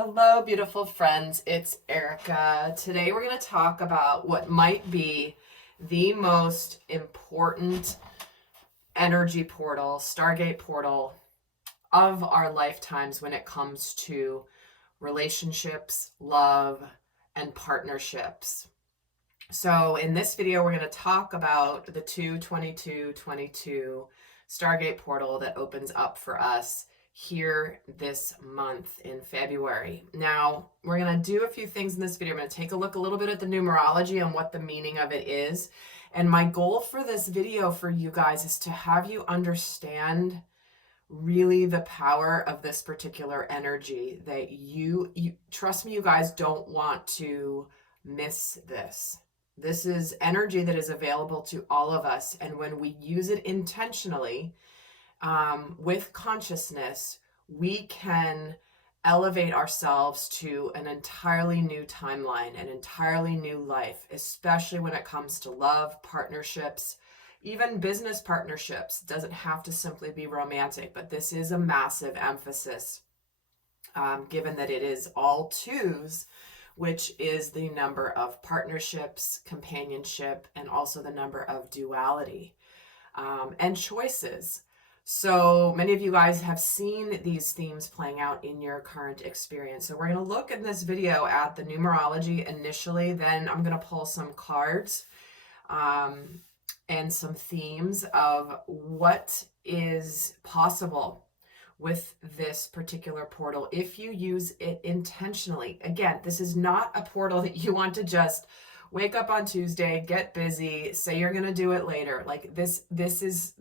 Hello, beautiful friends. It's Erica. Today we're going to talk about what might be the most important energy portal, Stargate portal of our lifetimes when it comes to relationships, love, and partnerships. So in this video, we're going to talk about the 2/22/22 Stargate portal that opens up for us here this month in February. Now, we're going to do a few things in this video. I'm going to take a look a little bit at the numerology and what the meaning of it is. And my goal for this video for you guys is to have you understand really the power of this particular energy, that you trust me, you guys don't want to miss this. This is energy that is available to all of us. And when we use it intentionally, with consciousness, we can elevate ourselves to an entirely new timeline, an entirely new life, especially when it comes to love, partnerships, even business partnerships. It doesn't have to simply be romantic, but this is a massive emphasis, given that it is all twos, which is the number of partnerships, companionship, and also the number of duality, and choices. So many of you guys have seen these themes playing out in your current experience. So we're going to look in this video at the numerology initially, then I'm going to pull some cards and some themes of what is possible with this particular portal if you use it intentionally. Again, this is not a portal that you want to just wake up on Tuesday, get busy, say you're going to do it later. Like this is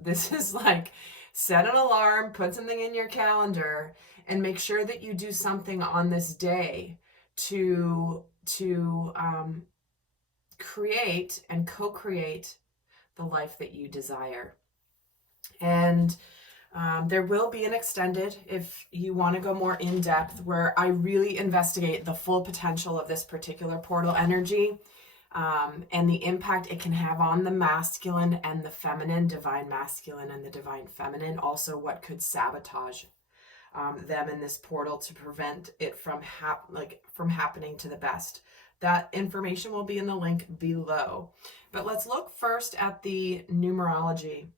like, set an alarm, put something in your calendar, and make sure that you do something on this day to create and co-create the life that you desire. And there will be an extended, if you want to go more in depth, where I really investigate the full potential of this particular portal energy, and the impact it can have on the masculine and the feminine, divine masculine and the divine feminine. Also, what could sabotage them in this portal to prevent it from happening to the best. That information will be in the link below. But let's look first at the numerology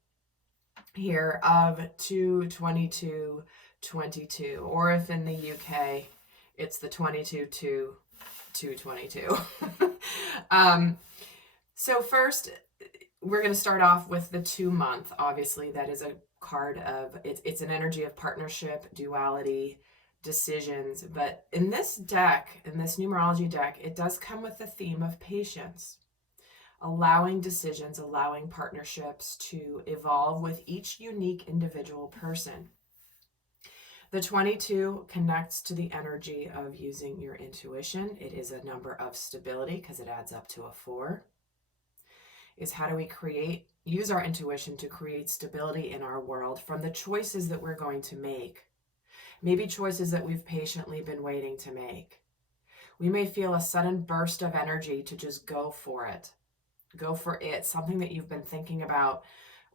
here of 2/22/22, or if in the UK it's the 22/2/22. So first, we're going to start off with the 2-month. Obviously, that is a card of, it's an energy of partnership, duality, decisions. But in this deck, in this numerology deck, it does come with the theme of patience, allowing decisions, allowing partnerships to evolve with each unique individual person. The 22 connects to the energy of using your intuition. It is a number of stability because it adds up to a 4. Is how do we use our intuition to create stability in our world from the choices that we're going to make. Maybe choices that we've patiently been waiting to make. We may feel a sudden burst of energy to just go for it. Go for it. Something that you've been thinking about,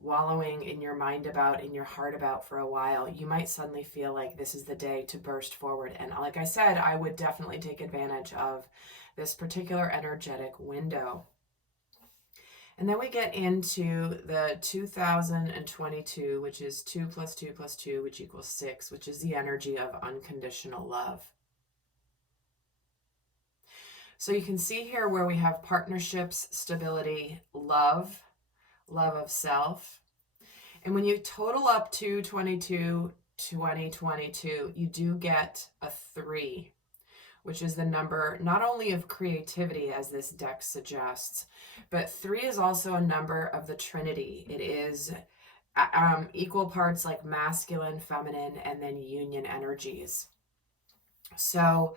wallowing in your mind about, in your heart about for a while. You might suddenly feel like this is the day to burst forward. And like I said, I would definitely take advantage of this particular energetic window. And then we get into the 2022, which is 2 + 2 + 2, which equals 6, which is the energy of unconditional love. So you can see here where we have partnerships, stability, love of self. And when you total up 2/22/2022, you do get a 3, which is the number not only of creativity, as this deck suggests, but 3 is also a number of the Trinity. It is equal parts like masculine, feminine, and then union energies. So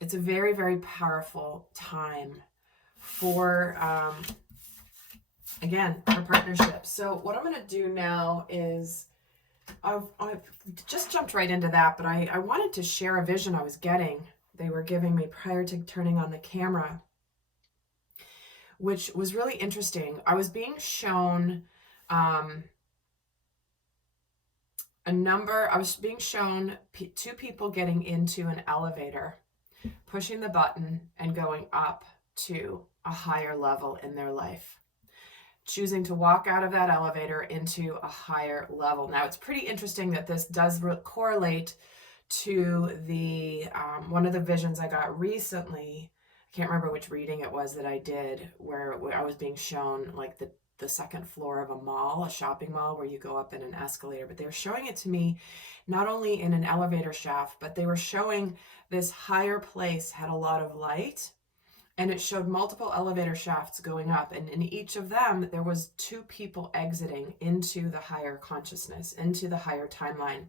it's a very, very powerful time for, again, for partnerships. So what I'm going to do now is, I've just jumped right into that, but I wanted to share a vision I was getting. They were giving me prior to turning on the camera, which was really interesting. I was being shown a I was being shown two people getting into an elevator, pushing the button and going up to a higher level in their life, choosing to walk out of that elevator into a higher level. Now, it's pretty interesting that this does correlate to the one of the visions I got recently. I can't remember which reading it was that I did, where I was being shown like the second floor of a mall, a shopping mall, where you go up in an escalator. But they were showing it to me not only in an elevator shaft, but they were showing this higher place had a lot of light, and it showed multiple elevator shafts going up, and in each of them there was two people exiting into the higher consciousness, into the higher timeline.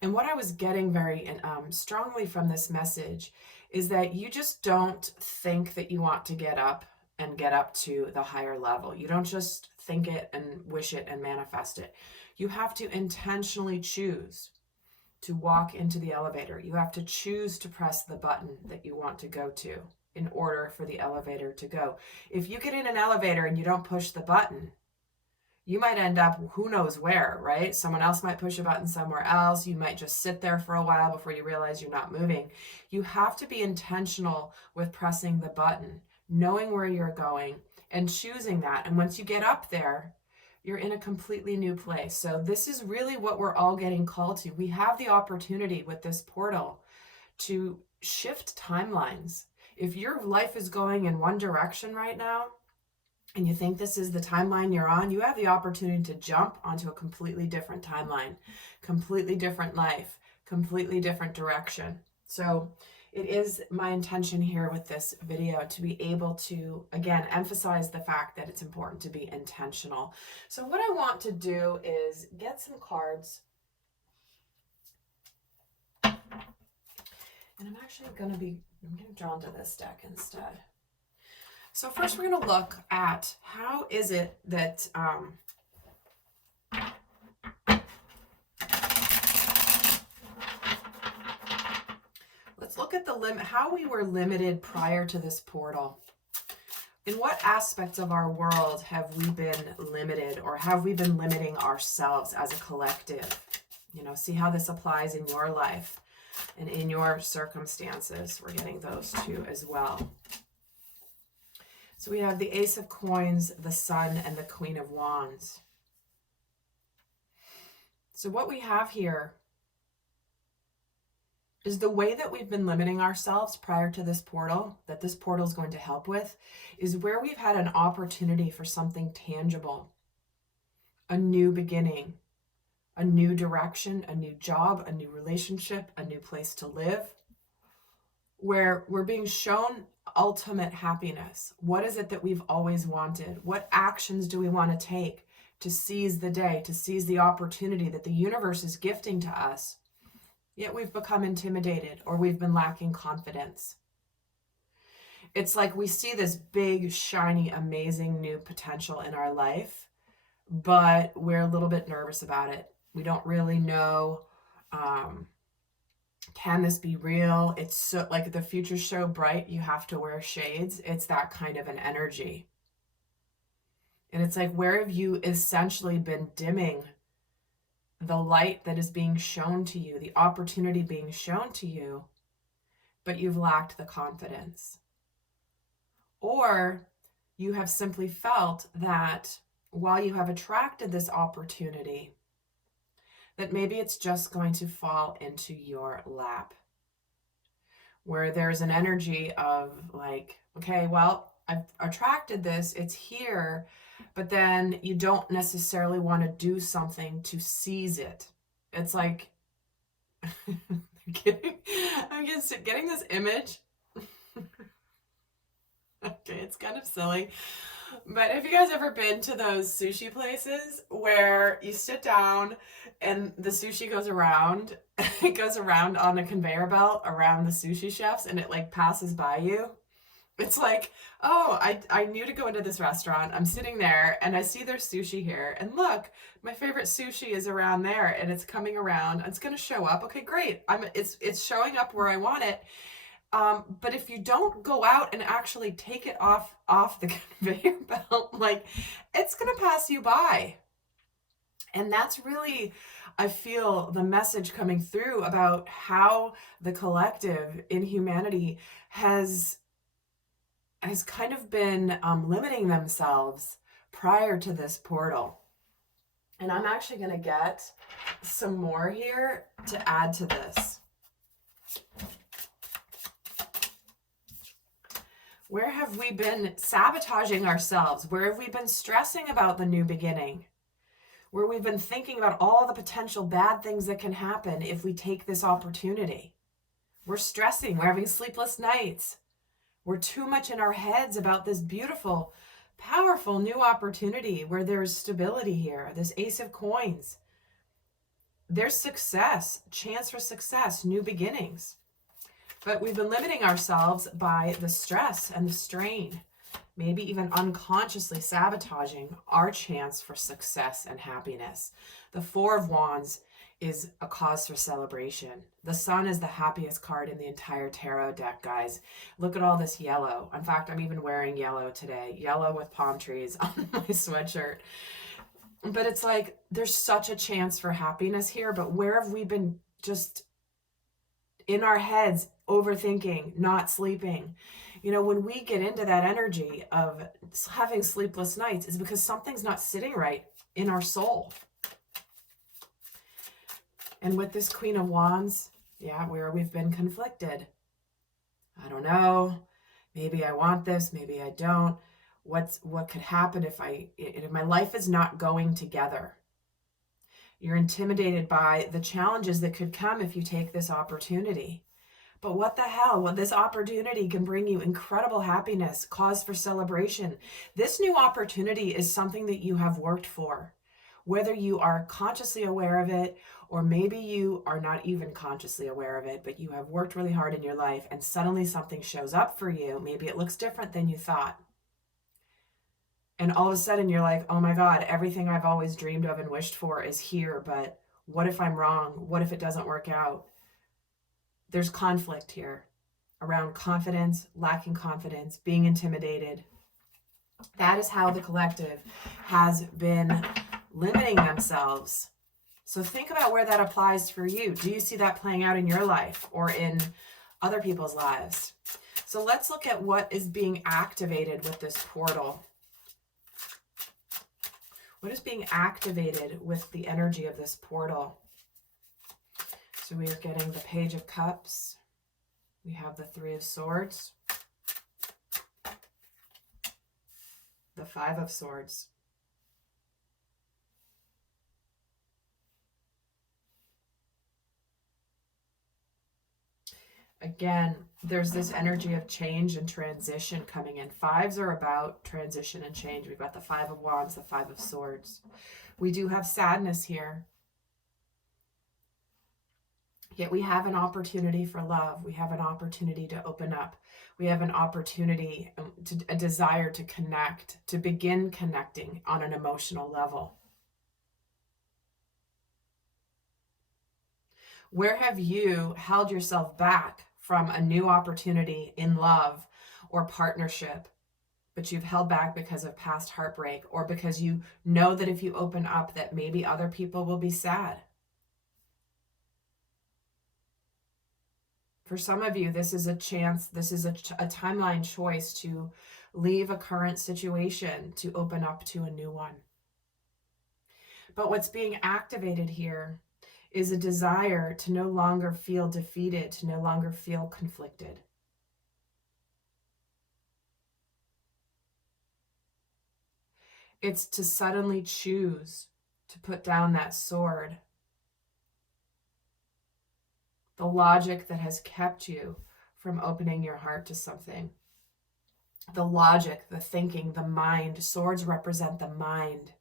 And what I was getting very strongly from this message is that you just don't think that you want to get up and get up to the higher level. You don't just think it and wish it and manifest it. You have to intentionally choose to walk into the elevator. You have to choose to press the button that you want to go to in order for the elevator to go. If you get in an elevator and you don't push the button, you might end up who knows where, right? Someone else might push a button somewhere else. You might just sit there for a while before you realize you're not moving. You have to be intentional with pressing the button, knowing where you're going and choosing that. And once you get up there, you're in a completely new place. So this is really what we're all getting called to. We have the opportunity with this portal to shift timelines. If your life is going in one direction right now, and you think this is the timeline you're on, you have the opportunity to jump onto a completely different timeline, completely different life, completely different direction. So it is my intention here with this video to be able to, again, emphasize the fact that it's important to be intentional. So what I want to do is get some cards. And I'm actually I'm going to draw into this deck instead. So first we're going to look at how is it that let's look at the limit, how we were limited prior to this portal. In what aspects of our world have we been limited, or have we been limiting ourselves as a collective? You know, see how this applies in your life and in your circumstances. We're getting those two as well. So we have the Ace of Coins, the Sun, and the Queen of Wands. So what we have here is the way that we've been limiting ourselves prior to this portal, that this portal is going to help with, is where we've had an opportunity for something tangible, a new beginning, a new direction, a new job, a new relationship, a new place to live, where we're being shown ultimate happiness. What is it that we've always wanted? What actions do we want to take to seize the day, to seize the opportunity that the universe is gifting to us? Yet we've become intimidated, or we've been lacking confidence. It's like we see this big, shiny, amazing new potential in our life, but we're a little bit nervous about it. We don't really know, can this be real? It's so, like the future's so bright, you have to wear shades. It's that kind of an energy. And it's like, where have you essentially been dimming the light that is being shown to you, the opportunity being shown to you, but you've lacked the confidence? Or you have simply felt that while you have attracted this opportunity, that maybe it's just going to fall into your lap, where there's an energy of like, okay, well, I've attracted this, it's here, but then you don't necessarily want to do something to seize it. It's like, I'm just getting this image. Okay, it's kind of silly. But have you guys ever been to those sushi places where you sit down and the sushi goes around? It goes around on a conveyor belt around the sushi chefs, and it like passes by you. It's like, oh, I knew to go into this restaurant. I'm sitting there and I see there's sushi here. And look, my favorite sushi is around there and it's coming around. It's going to show up. Okay, great. It's showing up where I want it. But if you don't go out and actually take it off the conveyor belt, like, it's going to pass you by. And that's really, I feel, the message coming through about how the collective in humanity has kind of been limiting themselves prior to this portal. And I'm actually going to get some more here to add to this. Where have we been sabotaging ourselves? Where have we been stressing about the new beginning? Where we've been thinking about all the potential bad things that can happen if we take this opportunity. We're stressing, we're having sleepless nights. We're too much in our heads about this beautiful, powerful new opportunity where there's stability here, this Ace of Coins. There's success, chance for success, new beginnings. But we've been limiting ourselves by the stress and the strain, maybe even unconsciously sabotaging our chance for success and happiness. The Four of Wands is a cause for celebration. The Sun is the happiest card in the entire tarot deck, guys. Look at all this yellow. In fact, I'm even wearing yellow today. Yellow with palm trees on my sweatshirt. But it's like, there's such a chance for happiness here, but where have we been just in our heads, overthinking, not sleeping? You know, when we get into that energy of having sleepless nights, is because something's not sitting right in our soul. And with this Queen of Wands, yeah, where we've been conflicted. I don't know. Maybe I want this, maybe I don't. What could happen if my life is not going together? You're intimidated by the challenges that could come if you take this opportunity. But what the hell? Well, this opportunity can bring you incredible happiness, cause for celebration. This new opportunity is something that you have worked for. Whether you are consciously aware of it, or maybe you are not even consciously aware of it, but you have worked really hard in your life and suddenly something shows up for you. Maybe it looks different than you thought. And all of a sudden you're like, oh my God, everything I've always dreamed of and wished for is here, but what if I'm wrong? What if it doesn't work out? There's conflict here around confidence, lacking confidence, being intimidated. That is how the collective has been limiting themselves. So think about where that applies for you. Do you see that playing out in your life or in other people's lives? So let's look at what is being activated with this portal. What is being activated with the energy of this portal? So we are getting the Page of Cups. We have the Three of Swords. The Five of Swords. Again, there's this energy of change and transition coming in. Fives are about transition and change. We've got the Five of Wands, the Five of Swords. We do have sadness here. Yet we have an opportunity for love. We have an opportunity to open up. We have an opportunity, a desire to connect, to begin connecting on an emotional level. Where have you held yourself back from a new opportunity in love or partnership, but you've held back because of past heartbreak, or because you know that if you open up that maybe other people will be sad? For some of you, this is a chance, this is a timeline choice to leave a current situation to open up to a new one. But what's being activated here is a desire to no longer feel defeated, to no longer feel conflicted. It's to suddenly choose to put down that sword. The logic that has kept you from opening your heart to something. The logic, the thinking, the mind. Swords represent the mind,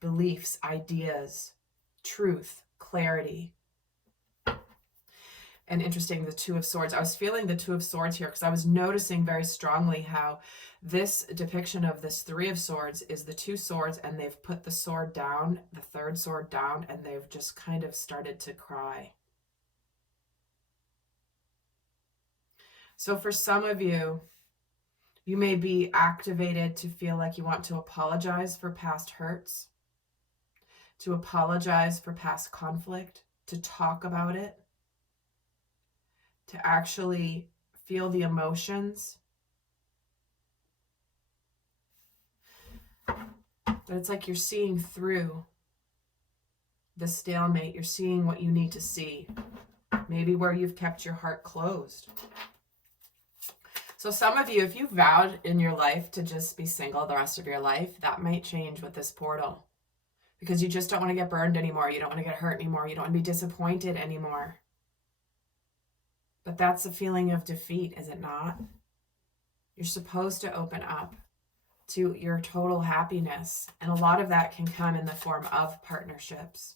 beliefs, ideas, truth, clarity. And interesting, the Two of Swords. I was feeling the Two of Swords here because I was noticing very strongly how this depiction of this Three of Swords is the two swords, and they've put the sword down, the third sword down, and they've just kind of started to cry. So for some of you, you may be activated to feel like you want to apologize for past hurts, to apologize for past conflict, to talk about it, to actually feel the emotions. But it's like you're seeing through the stalemate. You're seeing what you need to see. Maybe where you've kept your heart closed. So some of you, if you vowed in your life to just be single the rest of your life, that might change with this portal. Because you just don't want to get burned anymore. You don't want to get hurt anymore. You don't want to be disappointed anymore. But that's a feeling of defeat, is it not? You're supposed to open up to your total happiness. And a lot of that can come in the form of partnerships.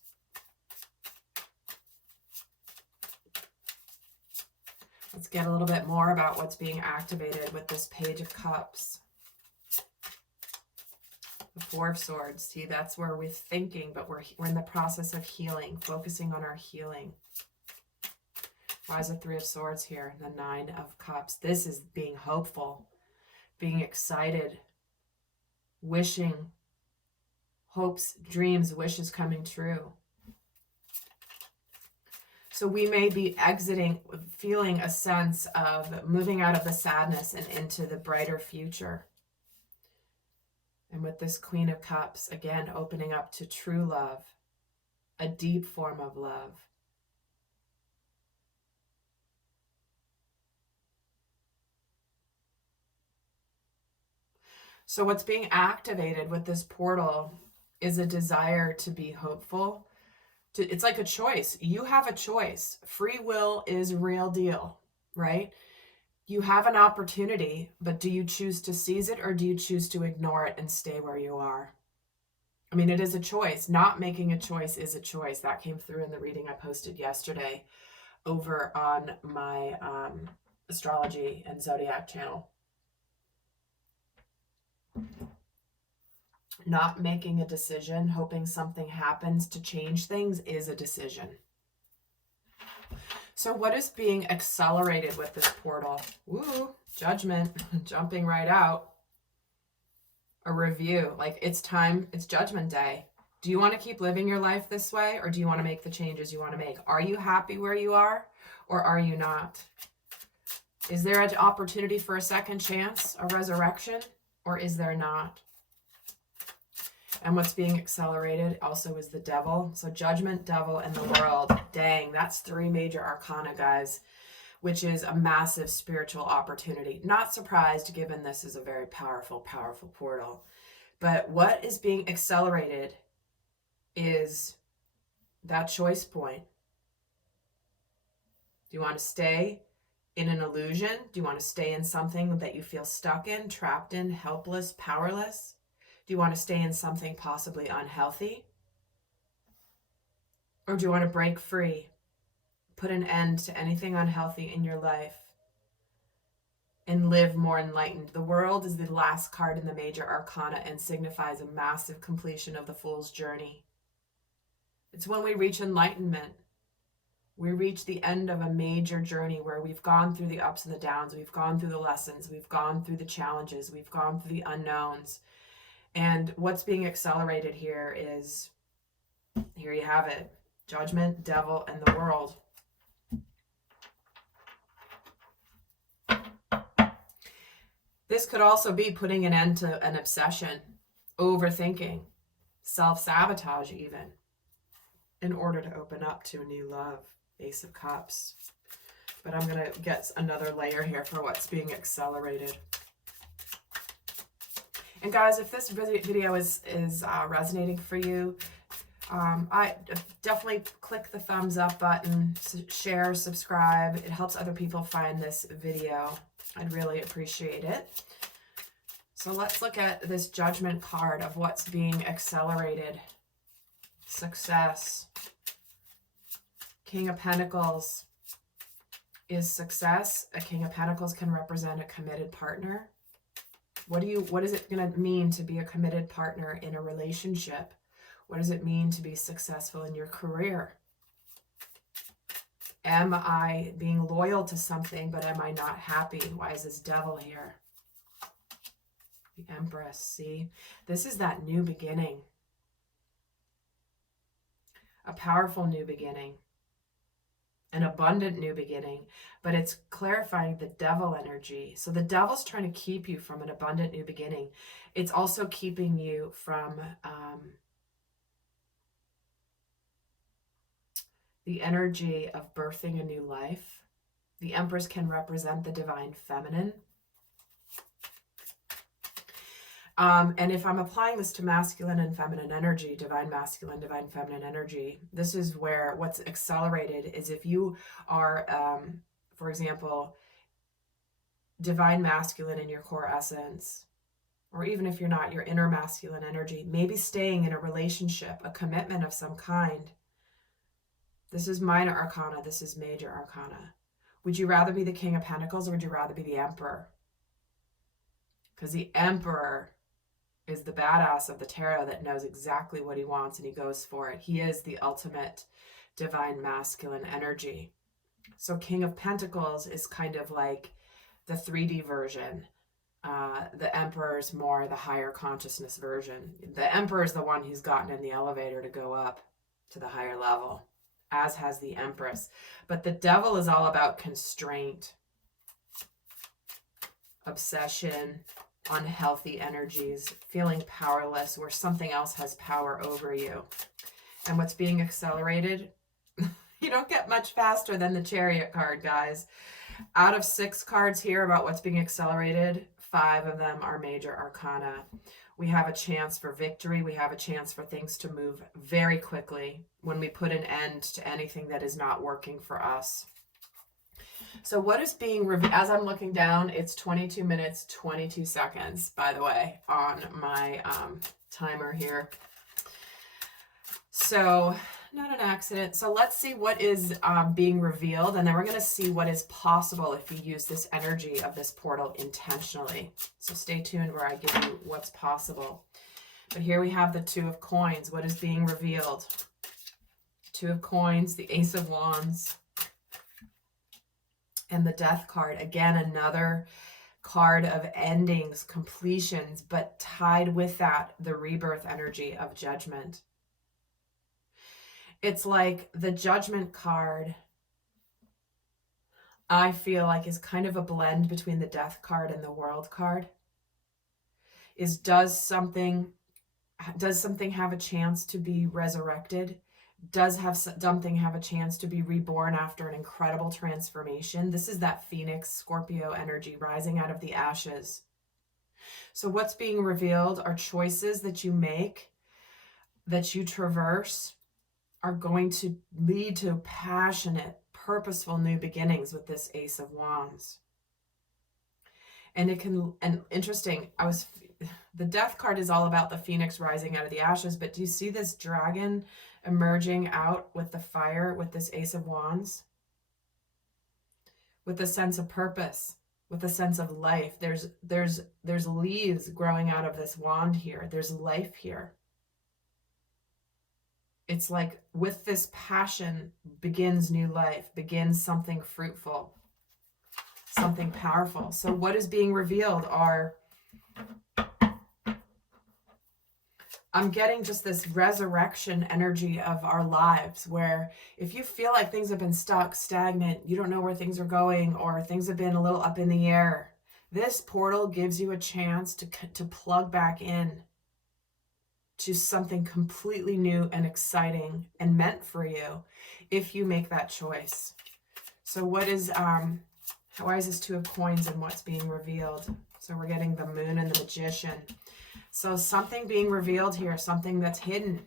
Let's get a little bit more about what's being activated with this Page of Cups. The Four of Swords. See, that's where we're thinking, but we're in the process of healing, focusing on our healing. Why is the Three of Swords here? The Nine of Cups. This is being hopeful, being excited, wishing, hopes, dreams, wishes coming true. So we may be exiting, feeling a sense of moving out of the sadness and into the brighter future. And with this Queen of Cups, again, opening up to true love, a deep form of love. So what's being activated with this portal is a desire to be hopeful. It's like a choice. You have a choice. Free will is real deal, right? You have an opportunity, but do you choose to seize it or do you choose to ignore it and stay where you are? I mean, it is a choice. Not making a choice is a choice. That came through in the reading I posted yesterday over on my Astrology and Zodiac channel. Not making a decision, hoping something happens to change things is a decision. So what is being accelerated with this portal? Ooh, Judgment, jumping right out. A review, like it's time, it's Judgment Day. Do you want to keep living your life this way or do you want to make the changes you want to make? Are you happy where you are or are you not? Is there an opportunity for a second chance, a resurrection, or is there not? And what's being accelerated also is the Devil. So Judgment, Devil, and the World. Dang, that's 3 major arcana, guys, which is a massive spiritual opportunity. Not surprised, given this is a very powerful, powerful portal. But what is being accelerated is that choice point. Do you want to stay in an illusion? Do you want to stay in something that you feel stuck in, trapped in, helpless, powerless? Do you want to stay in something possibly unhealthy? Or do you want to break free, put an end to anything unhealthy in your life, and live more enlightened? The World is the last card in the major arcana and signifies a massive completion of the Fool's journey. It's when we reach enlightenment. We reach the end of a major journey where we've gone through the ups and the downs, we've gone through the lessons, we've gone through the challenges, we've gone through the unknowns. And what's being accelerated here is, here you have it, Judgment, Devil, and the World. This could also be putting an end to an obsession, overthinking, self-sabotage even, in order to open up to a new love. Ace of Cups. But I'm going to get another layer here for what's being accelerated. And guys, if this video is resonating for you, I definitely click the thumbs up button, share, subscribe. It helps other people find this video. I'd really appreciate it. So let's look at this Judgment card of what's being accelerated. Success. King of Pentacles is success. A King of Pentacles can represent a committed partner. What is it going to mean to be a committed partner in a relationship? What does it mean to be successful in your career? Am I being loyal to something, but am I not happy? Why is this Devil here? The Empress, see? This is that new beginning. a powerful new beginning, an abundant new beginning, but it's clarifying the devil energy. So the devil's trying to keep you from an abundant new beginning. It's also keeping you from the energy of birthing a new life. The Empress can represent the divine feminine. And if I'm applying this to masculine and feminine energy, divine masculine, divine feminine energy, this is where what's accelerated is if you are, for example, divine masculine in your core essence, or even if you're not, your inner masculine energy, maybe staying in a relationship, a commitment of some kind. This is minor arcana. This is major arcana. Would you rather be the King of Pentacles or would you rather be the Emperor? Because the Emperor is the badass of the tarot that knows exactly what he wants and he goes for it. He is the ultimate divine masculine energy. So King of Pentacles is kind of like the 3D version. The Emperor is more the higher consciousness version. The Emperor is the one who's gotten in the elevator to go up to the higher level, as has the Empress. But the Devil is all about constraint, obsession, unhealthy energies, feeling powerless where something else has power over you. And what's being accelerated, you don't get much faster than the Chariot card, guys. Out of 6 cards here about what's being accelerated, 5 of them are major arcana. We have a chance for victory. We have a chance for things to move very quickly when we put an end to anything that is not working for us. So what is being revealed, as I'm looking down, it's 22 minutes, 22 seconds, by the way, on my timer here. So not an accident. So let's see what is being revealed, and then we're going to see what is possible if you use this energy of this portal intentionally. So stay tuned where I give you what's possible. But here we have the 2 of Coins. What is being revealed? 2 of Coins, the Ace of Wands, and the Death card. Again, another card of endings, completions, but tied with that, the rebirth energy of Judgment. It's like the Judgment card, I feel like, is kind of a blend between the Death card and the World card. Does something have a chance to be resurrected? Does something have a chance to be reborn after an incredible transformation? This is that Phoenix Scorpio energy rising out of the ashes. So what's being revealed are choices that you make, that you traverse, are going to lead to passionate, purposeful new beginnings with this Ace of Wands. And interesting, the Death card is all about the Phoenix rising out of the ashes, but do you see this dragon emerging out with the fire with this Ace of Wands? With a sense of purpose, with a sense of life. There's leaves growing out of this wand here. There's life here. It's like with this passion begins new life, begins something fruitful, something powerful. So what is being revealed are, I'm getting just this resurrection energy of our lives, where if you feel like things have been stuck, stagnant, you don't know where things are going, or things have been a little up in the air, this portal gives you a chance to plug back in to something completely new and exciting and meant for you if you make that choice. So what is, why is this 2 of Coins and what's being revealed? So we're getting the Moon and the Magician. So something being revealed here, something that's hidden.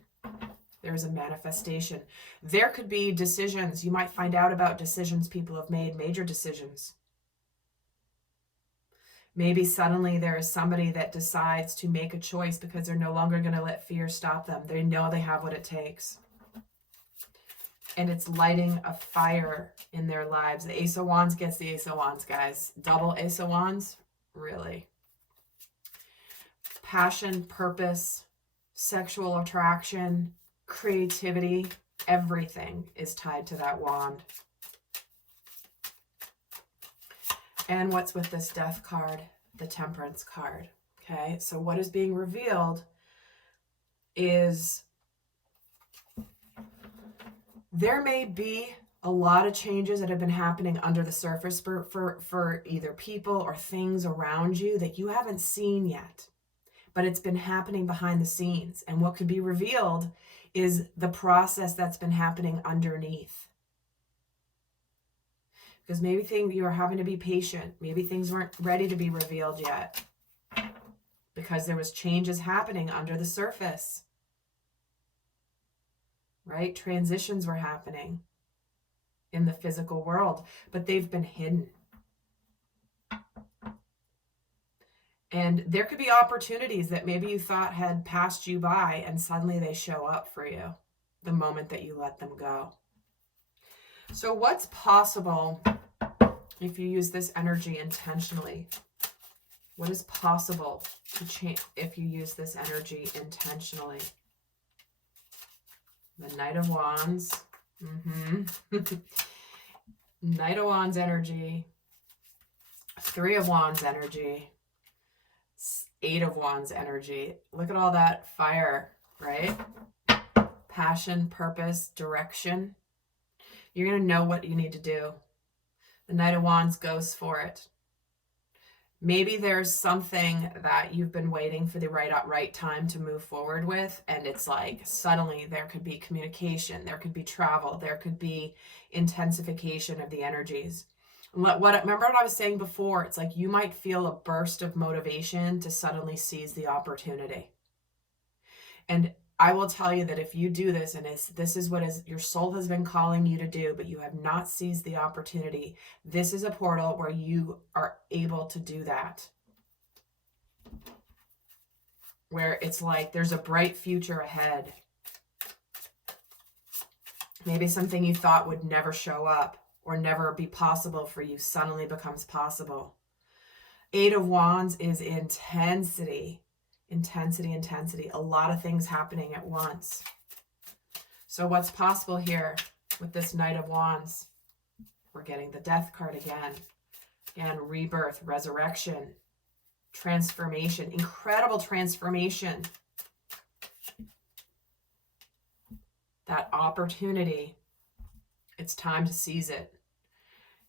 There's a manifestation. There could be decisions. You might find out about decisions people have made, major decisions. Maybe suddenly there is somebody that decides to make a choice because they're no longer going to let fear stop them. They know they have what it takes. And it's lighting a fire in their lives. The Ace of Wands gets the Ace of Wands, guys. Double Ace of Wands? Really? Passion, purpose, sexual attraction, creativity, everything is tied to that wand. And what's with this Death card? The Temperance card. Okay, so what is being revealed is There may be a lot of changes that have been happening under the surface for either people or things around you that you haven't seen yet, but it's been happening behind the scenes. And what could be revealed is the process that's been happening underneath. Because maybe you are having to be patient. Maybe things weren't ready to be revealed yet because there was changes happening under the surface, right? Transitions were happening in the physical world, but they've been hidden. And there could be opportunities that maybe you thought had passed you by, and suddenly they show up for you the moment that you let them go. So what's possible if you use this energy intentionally? What is possible to change if you use this energy intentionally? The Knight of Wands. Knight of Wands energy. Three of Wands energy. Eight of Wands energy. Look at all that fire, right? Passion, purpose, direction. You're going to know what you need to do. The Knight of Wands goes for it. Maybe there's something that you've been waiting for the right time to move forward with, and it's like suddenly there could be communication, there could be travel, there could be intensification of the energies. Remember what I was saying before? It's like you might feel a burst of motivation to suddenly seize the opportunity. And I will tell you that if you do this, and this is what your soul has been calling you to do, but you have not seized the opportunity, this is a portal where you are able to do that. Where it's like there's a bright future ahead. Maybe something you thought would never show up or never be possible for you suddenly becomes possible. Eight of Wands is intensity. Intensity. A lot of things happening at once. So what's possible here with this Knight of Wands? We're getting the Death card again. Again, rebirth, resurrection, transformation, incredible transformation. That opportunity, it's time to seize it.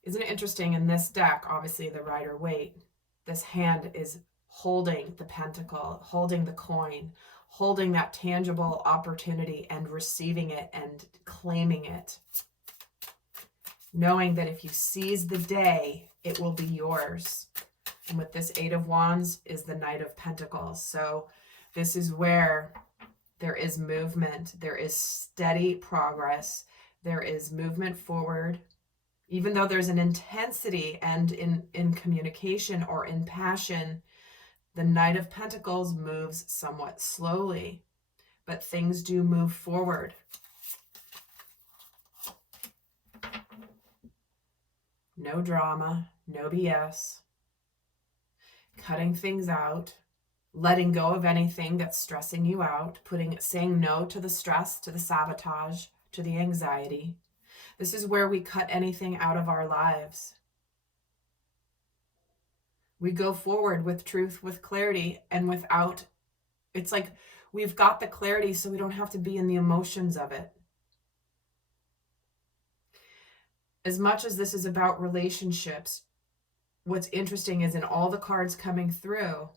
Isn't it interesting? In this deck, obviously the Rider-Waite, this hand is holding the pentacle, holding the coin, holding that tangible opportunity and receiving it and claiming it. Knowing that if you seize the day, it will be yours. And with this Eight of Wands is the Knight of Pentacles. So this is where there is movement, there is steady progress, there is movement forward. Even though there's an intensity and in communication or in passion, the Knight of Pentacles moves somewhat slowly, but things do move forward. No drama, no BS. Cutting things out, letting go of anything that's stressing you out, saying no to the stress, to the sabotage, to the anxiety. This is where we cut anything out of our lives. We go forward with truth, with clarity, and without, it's like we've got the clarity so we don't have to be in the emotions of it. As much as this is about relationships, what's interesting is in all the cards coming through,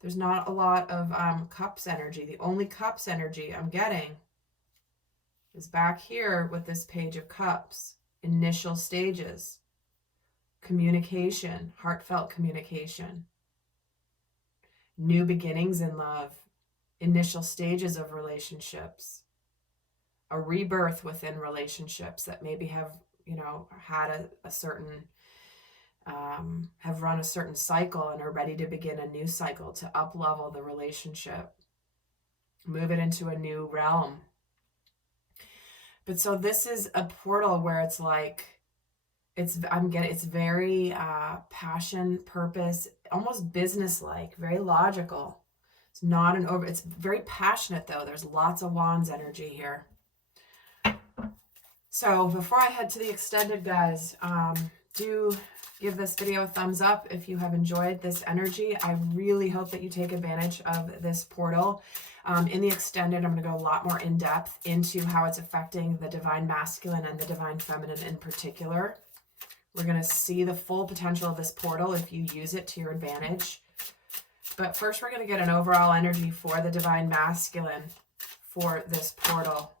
there's not a lot of Cups energy. The only Cups energy I'm getting is back here with this Page of Cups. Initial stages. Communication, heartfelt communication. New beginnings in love. Initial stages of relationships. A rebirth within relationships that maybe have, had a certain, have run a certain cycle and are ready to begin a new cycle to up-level the relationship. Move it into a new realm. But so this is a portal where it's like, it's very passion, purpose, almost business-like, very logical. It's not it's very passionate though. There's lots of Wands energy here. So before I head to the extended, guys, Do give this video a thumbs up if you have enjoyed this energy. I really hope that you take advantage of this portal. In the extended, I'm going to go a lot more in depth into how it's affecting the divine masculine and the divine feminine in particular. We're going to see the full potential of this portal if you use it to your advantage. But first, we're going to get an overall energy for the divine masculine for this portal.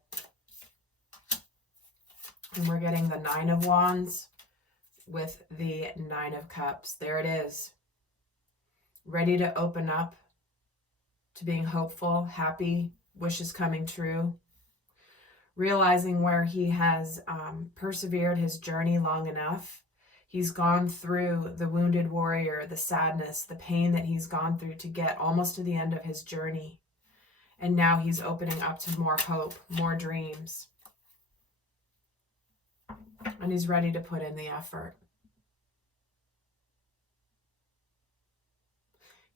And we're getting the Nine of Wands with the Nine of Cups. There it is. Ready to open up to being hopeful, happy, wishes coming true. Realizing where he has persevered his journey long enough. He's gone through the wounded warrior, the sadness, the pain that he's gone through to get almost to the end of his journey. And now he's opening up to more hope, more dreams. And he's ready to put in the effort.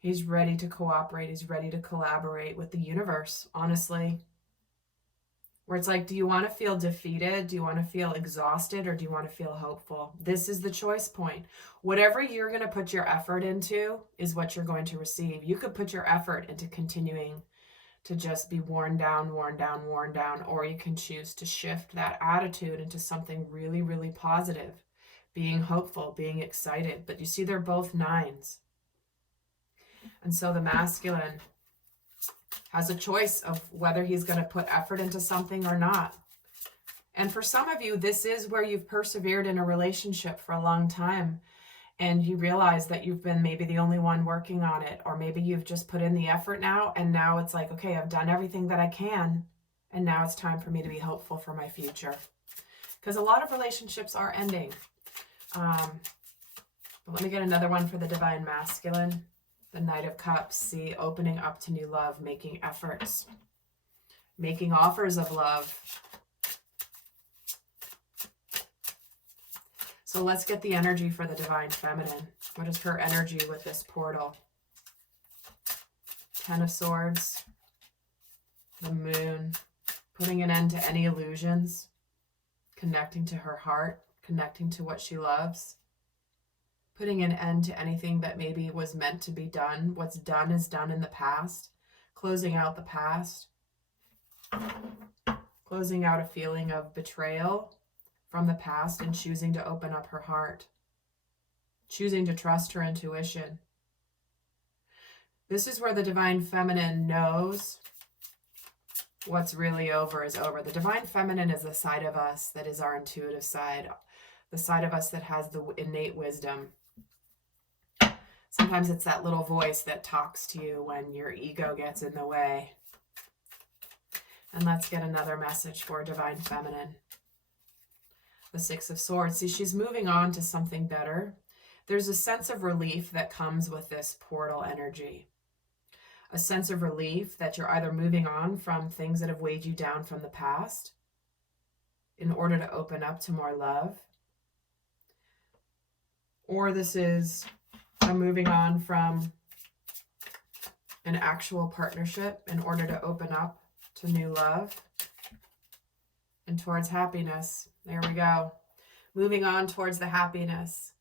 He's ready to cooperate. He's ready to collaborate with the universe, honestly. Where it's like, do you want to feel defeated? Do you want to feel exhausted? Or do you want to feel hopeful? This is the choice point. Whatever you're going to put your effort into is what you're going to receive. You could put your effort into continuing to just be worn down, worn down, worn down, or you can choose to shift that attitude into something really, really positive, being hopeful, being excited. But you see, they're both nines. And so the masculine has a choice of whether he's going to put effort into something or not. And for some of you, this is where you've persevered in a relationship for a long time. And you realize that you've been maybe the only one working on it, or maybe you've just put in the effort now, and now it's like, okay, I've done everything that I can, and now it's time for me to be hopeful for my future. Because a lot of relationships are ending. But let me get another one for the divine masculine. The Knight of Cups, see, opening up to new love, making efforts, making offers of love. So let's get the energy for the divine feminine. What is her energy with this portal? Ten of Swords, the Moon, putting an end to any illusions, connecting to her heart, connecting to what she loves, putting an end to anything that maybe was meant to be done. What's done is done in the past, closing out the past, closing out a feeling of betrayal from the past and choosing to open up her heart, choosing to trust her intuition. This is where the divine feminine knows what's really over is over. The divine feminine is the side of us that is our intuitive side, the side of us that has the innate wisdom. Sometimes it's that little voice that talks to you when your ego gets in the way. And let's get another message for divine feminine. The Six of Swords. See, she's moving on to something better. There's a sense of relief that comes with this portal energy. A sense of relief that you're either moving on from things that have weighed you down from the past in order to open up to more love. Or this is a moving on from an actual partnership in order to open up to new love and towards happiness. There we go. Moving on towards the happiness.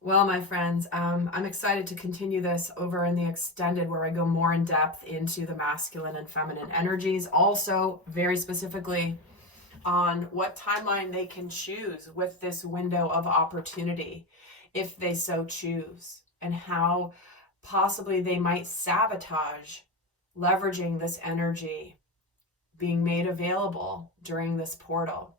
Well, my friends, I'm excited to continue this over in the extended where I go more in depth into the masculine and feminine energies. Also, very specifically on what timeline they can choose with this window of opportunity, if they so choose, and how possibly they might sabotage leveraging this energy being made available during this portal.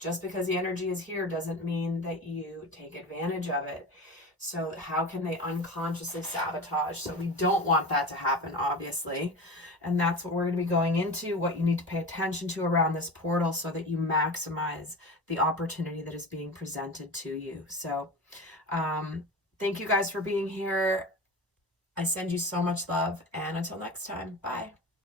Just because the energy is here doesn't mean that you take advantage of it. So how can they unconsciously sabotage? So we don't want that to happen, obviously. And that's what we're going to be going into, what you need to pay attention to around this portal so that you maximize the opportunity that is being presented to you. So thank you guys for being here. I send you so much love, and until next time, bye.